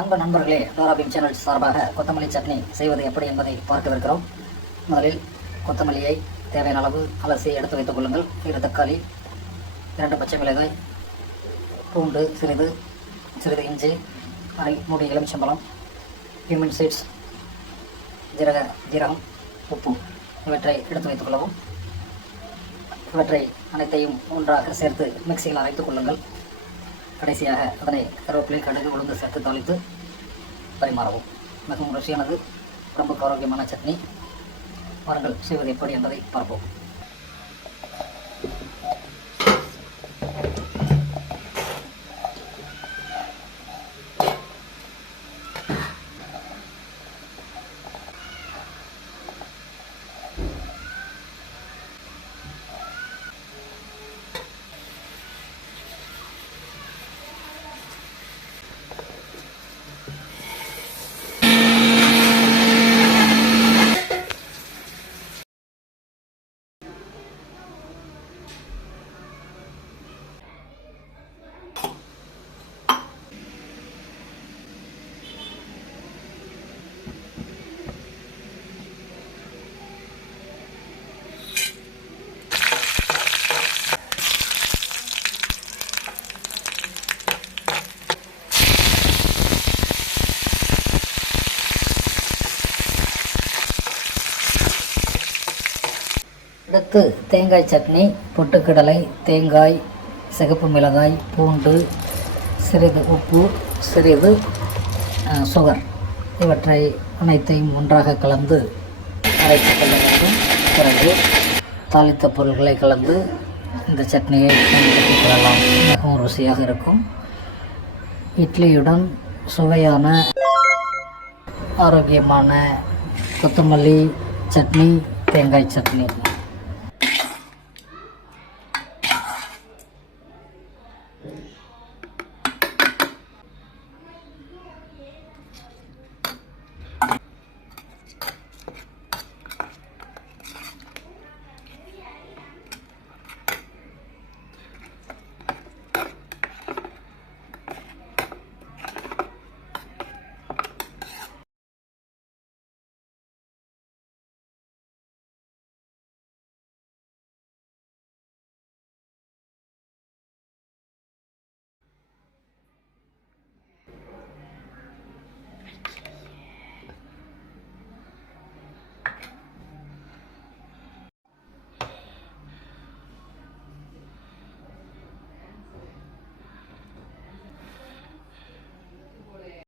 அன்பு நண்பர்களே, டோராபீம் சேனல் சார்பாக கொத்தமல்லி சட்னி செய்வது எப்படி என்பதை பார்க்கவிருக்கிறோம். முதலில் கொத்தமல்லியை தேவையான அளவு அலசி எடுத்து வைத்துக் கொள்ளுங்கள். 2 தக்காளி, 2 பச்சை மிளகாய், பூண்டு சிறிது இஞ்சி, அரை மூடி எலுமிச்சம்பழம், கியூமின் சீட்ஸ், ஜீரகம், உப்பு இவற்றை எடுத்து வைத்துக் கொள்ளவும். இவற்றை அனைத்தையும் ஒன்றாக சேர்த்து மிக்சியில் அரைத்துக் கொள்ளுங்கள். கடைசியாக அதனை கருவேப்பிலை, கடுகு, உளுந்து சேர்த்து தாளித்து பரிமாறவும். மிகவும் ருசியானது, உடம்புக்கு ஆரோக்கியமான சட்னி. வாருங்கள் செய்வது எப்படி என்பதை பார்ப்போம். அடுத்து தேங்காய் சட்னி. பொட்டுக்கடலை, தேங்காய், சிகப்பு மிளகாய், பூண்டு, சிறிது உப்பு, சிறிது சுகர் இவற்றை அனைத்தையும் ஒன்றாக கலந்து அரைத்து கொள்ள வேண்டும். பிறகு தாளித்த பொருட்களை கலந்து இந்த சட்னியை பயன்படுத்திக் கொள்ளலாம். மிகவும் ருசியாக இருக்கும். இட்லியுடன் சுவையான ஆரோக்கியமான கொத்தமல்லி சட்னி, தேங்காய் சட்னி.